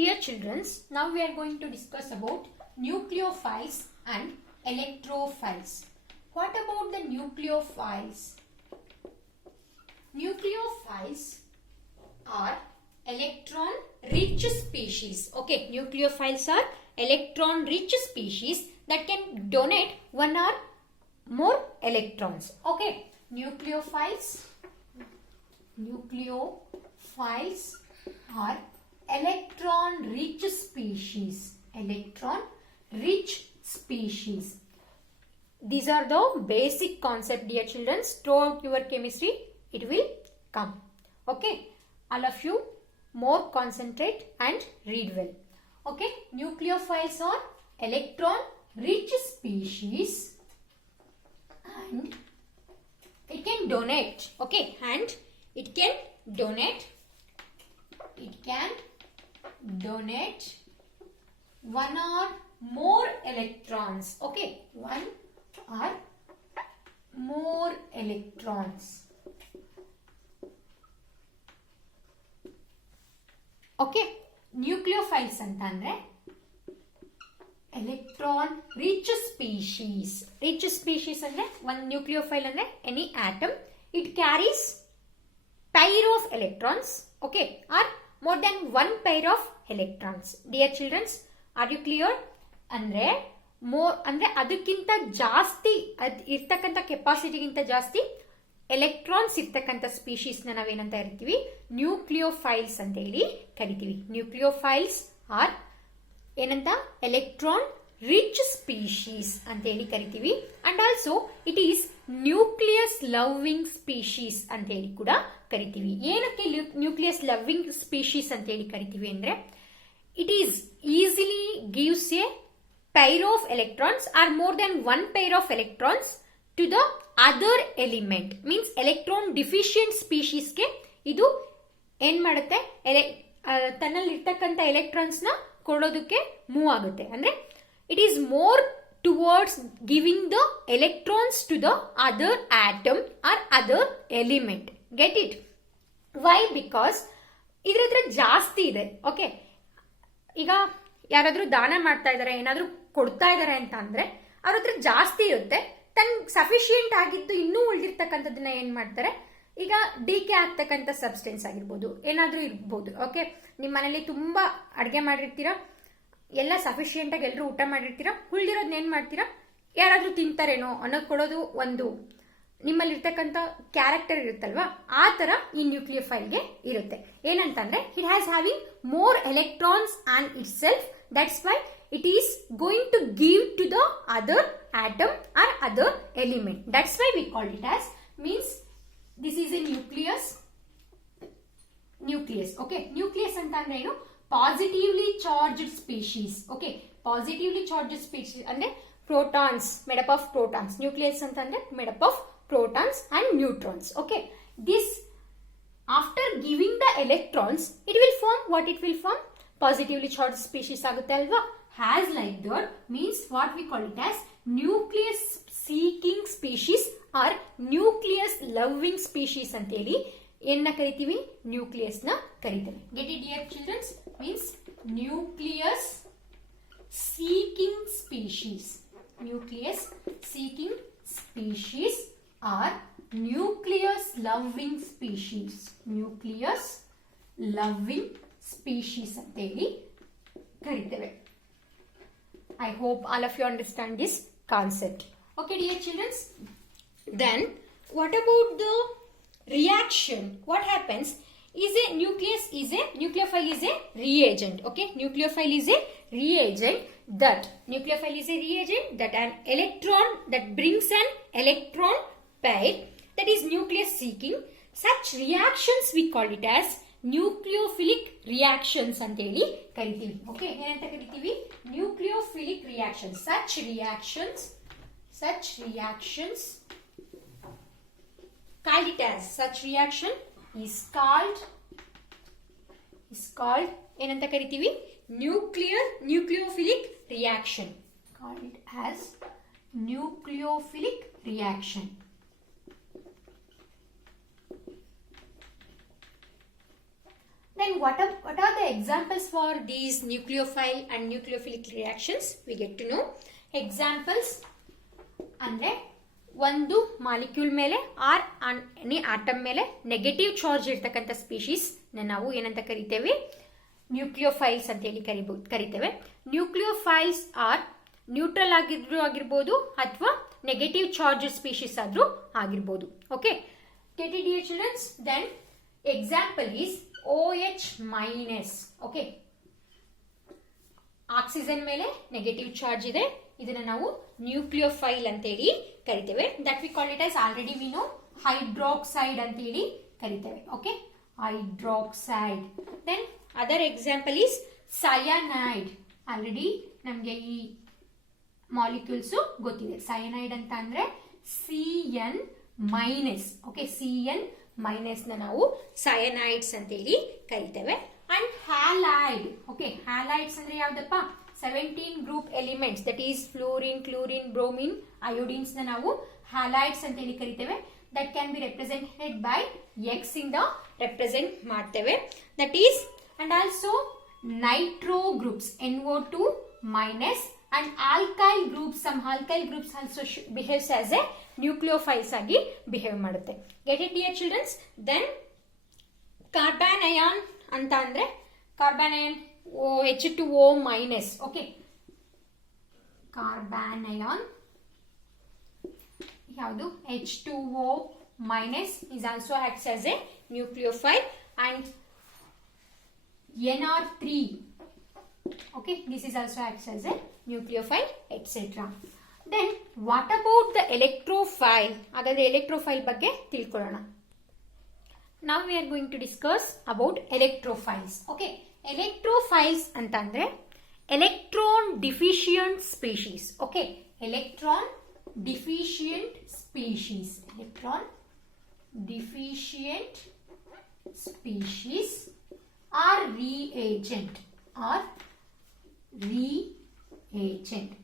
Dear children, now we are going to discuss about nucleophiles and electrophiles. What about the nucleophiles? Nucleophiles are electron rich species. Okay, nucleophiles are electron rich species that can donate one or more electrons. Okay, nucleophiles are electron rich species. Electron rich species. These are the basic concept, dear children. Throughout your chemistry it will come. Okay, all of you more concentrate and read well. Okay, nucleophiles are electron rich species and it can donate. Okay, and it can donate one or more electrons. Okay, one or more electrons. Okay, nucleophiles ಅಂತಂದ್ರೆ electron rich species. Rich species ಅಂದ್ರೆ one nucleophile ಅಂದ್ರೆ any atom, it carries pair of electrons, okay, or more than one pair of electrons. Dear children, are you clear? ಅಂದ್ರೆ more ಅಂದ್ರೆ ಅದಕ್ಕಿಂತ ಜಾಸ್ತಿ ಇರ್ತಕ್ಕಂಥ ಕೆಪಾಸಿಟಿಗಿಂತ ಜಾಸ್ತಿ ಎಲೆಕ್ಟ್ರಾನ್ಸ್ ಇರ್ತಕ್ಕಂಥ ಸ್ಪೀಶೀಸ್ ನ ನಾವೇನಂತ ಕರಿತೀವಿ? ನ್ಯೂಕ್ಲಿಯೋಫೈಲ್ಸ್ ಅಂತ ಹೇಳಿ ಕರಿತೀವಿ. ನ್ಯೂಕ್ಲಿಯೋಫೈಲ್ಸ್ ಆರ್ ಏನಂತ? ಎಲೆಕ್ಟ್ರಾನ್ ರಿಚ್ ಸ್ಪೀಶೀಸ್ ಅಂತ ಹೇಳಿ ಕರಿತೀವಿ. And also it is nucleus loving species ಅಂತ ಹೇಳಿ ಕೂಡ ಕರಿತೀವಿ. ಏನಕ್ಕೆ ನ್ಯೂಕ್ಲಿಯಸ್ ಲವ್ವಿಂಗ್ ಸ್ಪೀಶೀಸ್ ಅಂತ ಹೇಳಿ ಕರಿತೀವಿ ಅಂದ್ರೆ it is easily gives a pair of electrons or more than one pair of electrons to the other element. Means electron deficient species ಗೆ ಇದು ಏನ್ ಮಾಡುತ್ತೆ? ತನ್ನಲ್ಲಿ ಇರ್ತಕ್ಕಂಥ ಎಲೆಕ್ಟ್ರಾನ್ಸ್ ನ ಕೊಡೋದಕ್ಕೆ ಮೂವ್ ಆಗುತ್ತೆ. ಅಂದ್ರೆ it is more towards giving the electrons to the other atom or other element. Get it? Why? Because ಇದ್ರ ಹತ್ರ ಜಾಸ್ತಿ ಇದೆ. ಓಕೆ, ಈಗ ಯಾರಾದ್ರೂ ದಾನ ಮಾಡ್ತಾ ಇದಾರೆ, ಏನಾದ್ರೂ ಕೊಡ್ತಾ ಇದಾರೆ ಅಂತ ಅಂದ್ರೆ ಅವ್ರ ಹತ್ರ ಜಾಸ್ತಿ ಇರುತ್ತೆ. ತನ್ ಸಫಿಶಿಯಂಟ್ ಆಗಿದ್ದು ಇನ್ನೂ ಉಳಿದಿರ್ತಕ್ಕಂಥದ್ದನ್ನ ಏನ್ ಮಾಡ್ತಾರೆ? ಈಗ ಡಿಕೆ ಆಗ್ತಕ್ಕಂಥ ಸಬ್ಸ್ಟೆನ್ಸ್ ಆಗಿರ್ಬೋದು, ಏನಾದ್ರೂ ಇರ್ಬೋದು. ಓಕೆ, ನಿಮ್ಮ ಮನೇಲಿ ತುಂಬಾ ಅಡ್ಗೆ ಮಾಡಿರ್ತೀರಾ, ಎಲ್ಲ ಸಫಿಶಿಯಂಟ್ ಆಗಿ ಎಲ್ಲರೂ ಊಟ ಮಾಡಿರ್ತೀರಾ, ಉಳಿದಿರೋದನ್ನ ಏನ್ ಮಾಡ್ತೀರಾ? ಯಾರಾದ್ರೂ ತಿಂತಾರೇನೋ ಅನ್ನೋದು ಕೊಡೋದು ಒಂದು ನಿಮ್ಮಲ್ಲಿ ಇರ್ತಕ್ಕಂಥ ಕ್ಯಾರೆಕ್ಟರ್ ಇರುತ್ತಲ್ವಾ, ಆ ತರ ಈ ನ್ಯೂಕ್ಲಿಯೋಫೈಲ್ಗೆ ಇರುತ್ತೆ. ಏನಂತಂದ್ರೆ it has having more electrons on it self. That's why it is going to give to the other atom or other element. That's why we call it as, means this is a nucleus. Okay, nucleus ಅಂತಂದ್ರೆ ಏನು? Positively charged species. Okay, positively charged species ಅಂದ್ರೆ protons, made up of protons. Nucleus ಅಂತಂದ್ರೆ made up of protons and neutrons. Okay, this after giving the electrons it will form what? It will form positively charged species ಆಗುತ್ತೆ ಅಲ್ವಾ? Has like that, means what we call it as nucleus seeking species or nucleus loving species ಅಂತ ಹೇಳಿ ಏನ್ನ ಕರಿತೀವಿ? ನ್ಯೂಕ್ಲಿಯಸ್ ನ ಕರಿತೀವಿ. Get it, dear children? Means nucleus seeking species. Nucleus seeking species or nucleus loving species. Nucleus loving species ಅಂತ ಹೇಳಿ ಕರಿತೇವೆ. I hope all of you understand this concept. Okay, dear children. Then what about the reaction? What happens is nucleophile is a reagent. Okay, nucleophile is a reagent that an electron that brings an electron pair, that is nucleus seeking. Such reactions we call it as nucleophilic reactions ಅಂತ ಹೇಳಿ ಕರಿತೀವಿ. ಓಕೆ, ಏನಂತ ಕರಿತೀವಿ? Nucleophilic reaction. such reactions called it as, such reaction is called ಏನಂತ ಕರಿತೀವಿ? nucleophilic reaction. Called it as nucleophilic reaction. Then what are the examples for these nucleophile and nucleophilic reactions? We get to know examples. ಅಂದ್ರೆ ಒಂದು ಮಾಲಿಕ್ಯೂಲ್ ಮೇಲೆ R any atom ಮೇಲೆ negative charge ಇರ್ತಕ್ಕಂಥ ಸ್ಪೀಶೀಸ್ ನಾವು ಏನಂತ ಕರಿತೇವೆ, ನ್ಯೂಕ್ಲಿಯೋಫೈಲ್ಸ್ ಅಂತ ಹೇಳಿ ಕರಿತೇವೆ. ನ್ಯೂಕ್ಲಿಯೋಫೈಲ್ಸ್ ಆರ್ ನ್ಯೂಟ್ರಲ್ ಆಗಿರ್ಬೋದು ಅಥವಾ ನೆಗೆಟಿವ್ ಚಾರ್ಜ್ ಸ್ಪೀಶೀಸ್ ಆದ್ರೂ ಆಗಿರ್ಬೋದು. Okay, get it dear children. Then example is OH minus. Okay, oxygen ಮೇಲೆ ನೆಗೆಟಿವ್ ಚಾರ್ಜ್ ಇದೆ, ಇದನ್ನ ನಾವು ನ್ಯೂಕ್ಲಿಯೋಫೈಲ್ ಅಂತ ಹೇಳಿ ಕರಿತೇವೆ. That we call it as already we know hydroxide ಅಂತ ಹೇಳಿ ಕರಿತೇವೆ. Okay, hydroxide. Then other example is cyanide. Already ನಮಗೆ ಈ ಮಾಲಿಕ್ಯೂಲ್ಸ್ ಗೊತ್ತಿದೆ. ಸಯನೈಡ್ ಅಂತ ಅಂದ್ರೆ CN minus. Okay, CN minus ನ ನಾವು ಸಯನೈಡ್ಸ್ ಅಂತ ಹೇಳಿ ಕರಿತೇವೆ. And halide. ಓಕೆ, ಹ್ಯಾಲೈಡ್ಸ್ ಅಂದ್ರೆ ಯಾವ್ದಪ್ಪ, 17 group elements, that is fluorine, chlorine, bromine, iodines ನ ನಾವು ಹ್ಯಾಲೈಡ್ಸ್ ಅಂತ ಹೇಳಿ ಕರಿತೇವೆ. That can be represented by X ಇಂದ ರೆಪ್ರೆಸೆಂಟ್ ಮಾಡ್ತೇವೆ. That is and also nitro groups, NO2 minus, and alkyl groups, some alkyl groups also behaves as a nucleophiles agi behave ಮಾಡುತ್ತೆ. Get it dear children. Then carbon ion ಅಂತ ಅಂದ್ರೆ carbon ion H2O minus. Okay, carbon ion ಯಾವುದು H2O minus is also acts as a nucleophile. And NR3, okay, this is also acts as a nucleophile, etc. Then what about the electrophile? ಹಾಗಾದ್ರೆ electrophile ಬಗ್ಗೆ ತಿಳ್ಕೊಳ್ಳೋಣ. Now we are going to discuss about electrophiles. Okay, electrophiles ಅಂತ ಅಂದ್ರೆ electron deficient species. Okay, electron deficient species. Electron deficient species are reagent.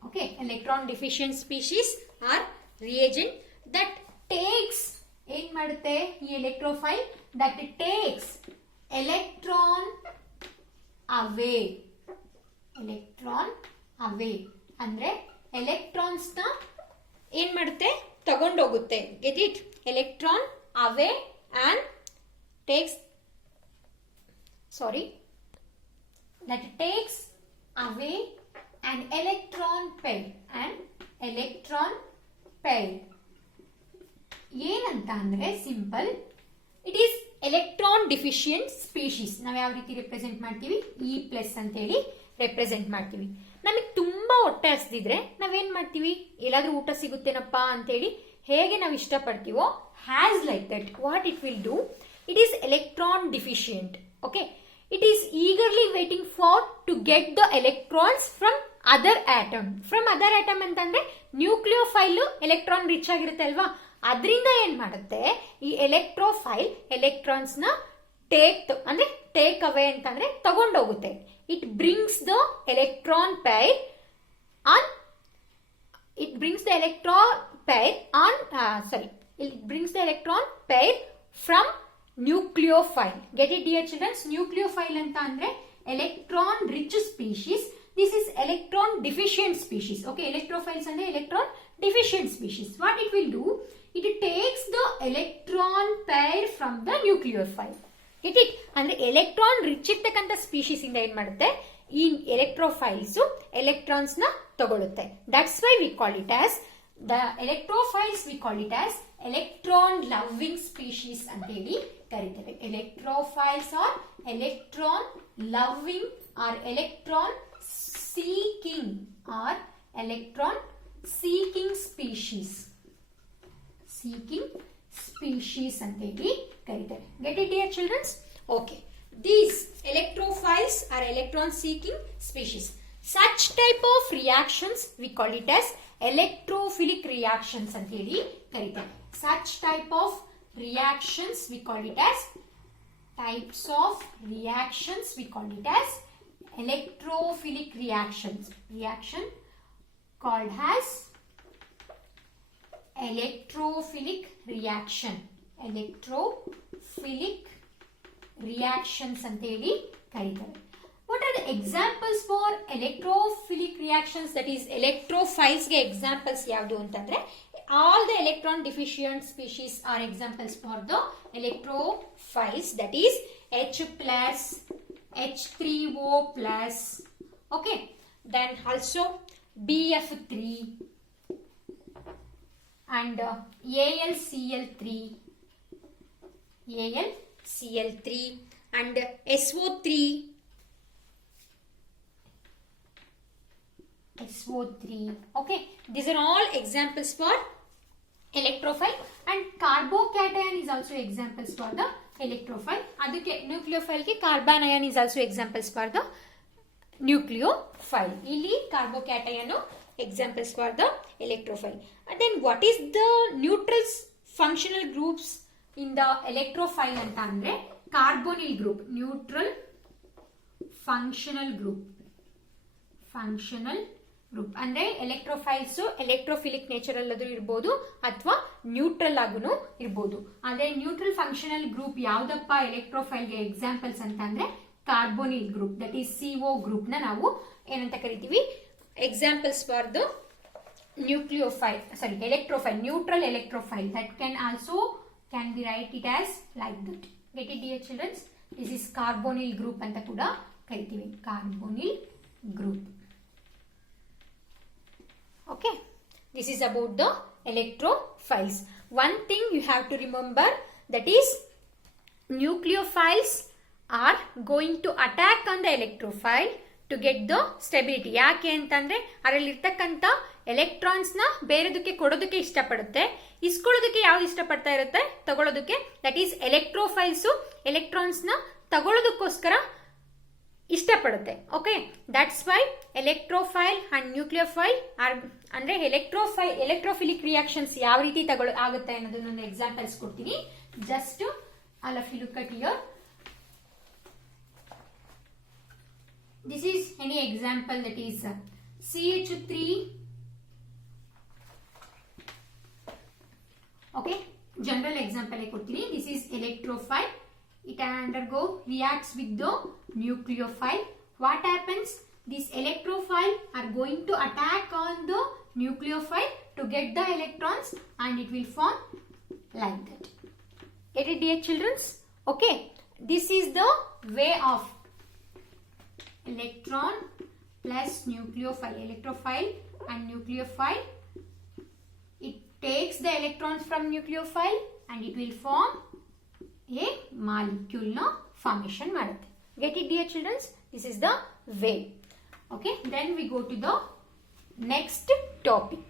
Okay, electron deficient species are reagent that takes ಏನ್ ಮಾಡುತ್ತೆ ಈ electrophile, that takes electron away. Electron away ಅಂದ್ರೆ electrons ನ ಏನ್ ಮಾಡುತ್ತೆ ತಗೊಂಡೋಗುತ್ತೆ. Get it? Electron away and takes, that takes away an electron pair. ಏನಂತ ಅಂದ್ರೆ simple, it is electron deficient species. ನಾವು ಯಾವ ರೀತಿ ರೆಪ್ರೆಸೆಂಟ್ ಮಾಡ್ತೀವಿ, E+ ಅಂತ ಹೇಳಿ ರೆಪ್ರೆಸೆಂಟ್ ಮಾಡ್ತೀವಿ. ನಮಗೆ ತುಂಬಾ ಹೊಟ್ಟೆ ಹಸ್ದಿದ್ರೆ ನಾವೇನ್ ಮಾಡ್ತೀವಿ, ಎಲ್ಲಾದ್ರೂ ಊಟ ಸಿಗುತ್ತೇನಪ್ಪ ಅಂತ ಹೇಳಿ ಹೇಗೆ ನಾವು ಇಷ್ಟಪಡ್ತೀವೋ, has like that what it will do, it is electron deficient. Okay, it is eagerly waiting for to get the electrons from other atom. From other atom ಅಂತಂದ್ರೆ ನ್ಯೂಕ್ಲಿಯೋಫೈಲ್ ಎಲೆಕ್ಟ್ರಾನ್ ರಿಚ್ ಆಗಿರುತ್ತೆ ಅಲ್ವಾ, ಅದರಿಂದ ಏನ್ ಮಾಡುತ್ತೆ ಈ ಎಲೆಕ್ಟ್ರೋಫೈಲ್ ಎಲೆಕ್ಟ್ರಾನ್ಸ್ ನ ಟೇಕ್ ಅವೇ ಅಂತಂದ್ರೆ ತಗೊಂಡೋಗುತ್ತೆ. It brings the electron pair on, it brings the electron pair from nucleophile. Get it dear children? Nucleophile anta andre electron rich species. This is electron deficient species. Okay, electrophiles andre electron deficient species. What it will do? It takes the electron pair from the nucleophile. Get it? Andre electron rich irtakanta species inda ಏನು ಮಾಡುತ್ತೆ ಈ electrophiles electrons na ತಗೊಳುತ್ತೆ. That's why we call it as the electrophiles. We call it as electron loving species ಅಂತ ಹೇಳಿ ಕರೀತೇವೆ. Electrophiles are electron loving or electron seeking species. ಅಂತ ಹೇಳಿ ಕರೀತೇವೆ. Get it dear children? Okay, these electrophiles are electron seeking species. Such type of reactions we call it as electrophilic reactions ಅಂತ ಹೇಳಿ ಕರೀತೇವೆ. Such type of reactions we call it as electrophilic reactions. Reaction called as electrophilic reaction. Electrophilic reactions ಅಂತ ಹೇಳಿ ಕರೀತಾರೆ. What are the examples for electrophilic reactions? That is electrophiles ಗೆ examples ಯಾವುದು ಅಂತಂದ್ರೆ all the electron deficient species are examples for the electrophiles. That is H plus, H3O plus, okay, then also BF3 and AlCl3 and SO3, okay, these are all examples for electrophile, and carbocation is also examples for the electrophile. Adukke nucleophile ke carbon ion is also examples for the nucleophile. Illi carbocation examples for the electrophile. And then what is the neutral functional groups in the electrophile anta andre carbonyl group, neutral functional group ಅಂದ್ರೆ electrophiles electrophilic nature ಅಲ್ಲಾದ್ರೂ ಇರಬಹುದು ಅಥವಾ ನ್ಯೂಟ್ರಲ್ ಆಗೂ ಇರಬಹುದು. ಅದೇ neutral functional group ಯಾವ್ದಪ್ಪ ಎಲೆಕ್ಟ್ರೋಫೈಲ್ ಗೆ ಎಕ್ಸಾಂಪಲ್ಸ್ ಅಂತ ಅಂದ್ರೆ carbonyl group, that is CO group ನ ನಾವು ಏನಂತ ಕರಿತೀವಿ, examples for the nucleophile, sorry electrophile, neutral electrophile. That can be write it as like that. Get it dear childrens? This is carbonyl group ಅಂತ ಕೂಡ ಕರಿತೀವಿ, carbonyl group. Okay, this is about the electrophiles. One thing you have to remember, that is nucleophiles are going to attack on the electrophile to get the stability. ಯಾಕೆ ಅಂತಂದ್ರೆ ಅದರಲ್ಲಿ ಇರ್ತಕ್ಕಂಥ ಎಲೆಕ್ಟ್ರಾನ್ಸ್ ನ ಬೇರೆದಕ್ಕೆ ಕೊಡೋದಕ್ಕೆ ಇಷ್ಟಪಡುತ್ತೆ, ಇಸ್ಕೊಳ್ಳೋದಕ್ಕೆ ಯಾವ್ದು ಇಷ್ಟಪಡ್ತಾ ಇರುತ್ತೆ, ತಗೊಳ್ಳೋದಕ್ಕೆ. ದಟ್ ಈಸ್ ಎಲೆಕ್ಟ್ರೋಫೈಲ್ಸ್ ಎಲೆಕ್ಟ್ರಾನ್ಸ್ ನ ತಗೊಳ್ಳೋದಕ್ಕೋಸ್ಕರ ಇಷ್ಟಪಡುತ್ತೆ. Okay, that's why electrophile and nucleophile are ಅಂದ್ರೆ ಎಲೆಕ್ಟ್ರೋಫಿಲಿಕ್ ರಿಯಾಕ್ಷನ್ಸ್ ಯಾವ ರೀತಿ ಆಗುತ್ತೆ ಅನ್ನೋದನ್ನ ಎಕ್ಸಾಂಪಲ್ಸ್ ಕೊಡ್ತೀನಿ. Just all of you look at here. This is any example, that is CH3. Okay, general example ಕೊಡ್ತೀನಿ. This is electrophile. It reacts with the nucleophile. What happens? These electrophile are going to attack on the nucleophile to get the electrons, and it will form like that. Get it, dear children? Okay, this is the way of electron plus nucleophile, electrophile and nucleophile. It takes the electrons from nucleophile and it will form a molecule no formation ಮಾಡುತ್ತೆ. Get it, dear children? This is the way. Okay, then we go to the next topic.